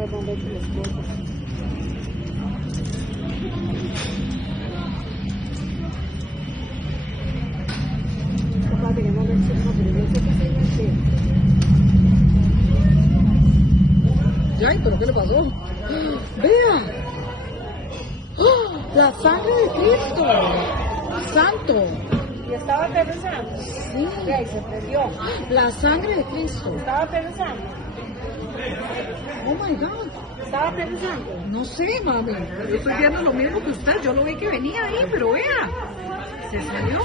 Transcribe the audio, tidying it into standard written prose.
Perdón, de tu esposa. Papá, queremos ver si no, pero yo sé que se llama Ay, ¿pero qué le pasó? ¡Vea! ¡Oh! ¡La sangre de Cristo! ¡Santo! ¿Y estaba aterrizando? Sí. Y ahí se prendió. La sangre de Cristo. ¿Estaba aterrizando? Oh my God. ¿Estaba aterrizando? No sé, mami. Yo estoy viendo lo mismo que usted. Yo lo vi que venía ahí, pero vea. Se salió.